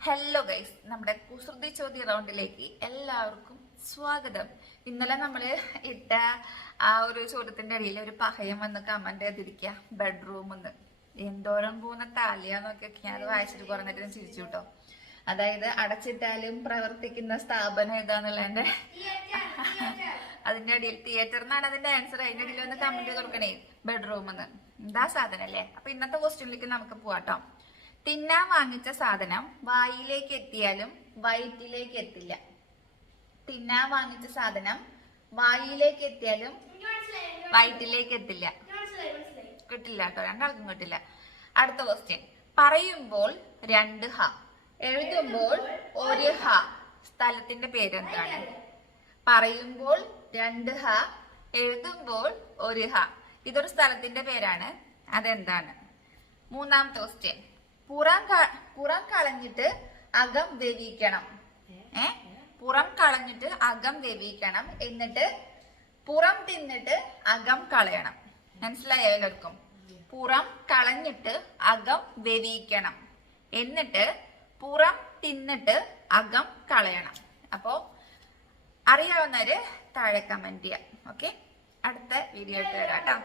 Hello guys, നമ്മുടെ കുസൃതി ചോദ്യ റൗണ്ടിലേക്ക് എല്ലാവർക്കും സ്വാഗതം. ഇന്നലെ നമ്മൾ ഇട്ട ആ ഒരു ചോദ്യത്തിന്റെ അടിയിൽ ഒരു പഹയം വന്ന് കമന്റ് ചെയ്തിരിക്കുക, ബെഡ്റൂമെന്ന് എന്തോരം പോകുന്ന താലിയാന്നൊക്കെ ഞാൻ അത് വായിച്ചിട്ട് കുറഞ്ഞിട്ട് ചിരിച്ചു കേട്ടോ. അതായത് അടച്ചിട്ടാലും പ്രവർത്തിക്കുന്ന സ്ഥാപനം ഏതാന്നുള്ളതിന്റെ അതിന്റെ അടിയിൽ തിയേറ്റർ എന്നാണ് അതിന്റെ ആൻസർ. അതിന്റെ അടിയിൽ വന്ന് കമന്റ് ചെയ്ത് കൊടുക്കണേ, ബെഡ്റൂമെന്ന്. എന്താ സാധനം അല്ലേ? അപ്പൊ ഇന്നത്തെ ക്വസ്റ്റ്യനിലേക്ക് നമുക്ക് പോവാട്ടോ. തിന്നാൻ വാങ്ങിച്ച സാധനം വായിലേക്ക് എത്തിയാലും വയറ്റിലേക്ക് എത്തില്ല. തിന്നാൻ വാങ്ങിച്ച സാധനം വായിലേക്ക് എത്തിയാലും വയറ്റിലേക്ക് എത്തില്ല. കിട്ടില്ല കേട്ടോ, രണ്ടാൾക്കും കിട്ടില്ല. അടുത്ത ക്വസ്റ്റ്യൻ. പറയുമ്പോൾ 2 ഹ, എഴുതുമ്പോൾ 1 ഹ. സ്ഥലത്തിന്റെ പേരെന്താണ്? പറയുമ്പോൾ 2 ഹ, എഴുതുമ്പോൾ 1 ഹ. ഇതൊരു സ്ഥലത്തിന്റെ പേരാണ്. അതെന്താണ്? മൂന്നാമത്തെ ക്വസ്റ്റ്യൻ. പുറം കളഞ്ഞിട്ട് അകം വേവിക്കണം. പുറം കളഞ്ഞിട്ട് അകം വേവിക്കണം, എന്നിട്ട് പുറം തിന്നിട്ട് അകം കളയണം. മനസ്സിലായോ എല്ലാവർക്കും? പുറം കളഞ്ഞിട്ട് അകം വേവിക്കണം, എന്നിട്ട് പുറം തിന്നിട്ട് അകം കളയണം. അപ്പോ അറിയാവുന്നവര് താഴെ കമന്റ് ചെയ്യാം. ഓക്കെ, അടുത്ത വീഡിയോ ആയിട്ട് വരാം കേട്ടോ.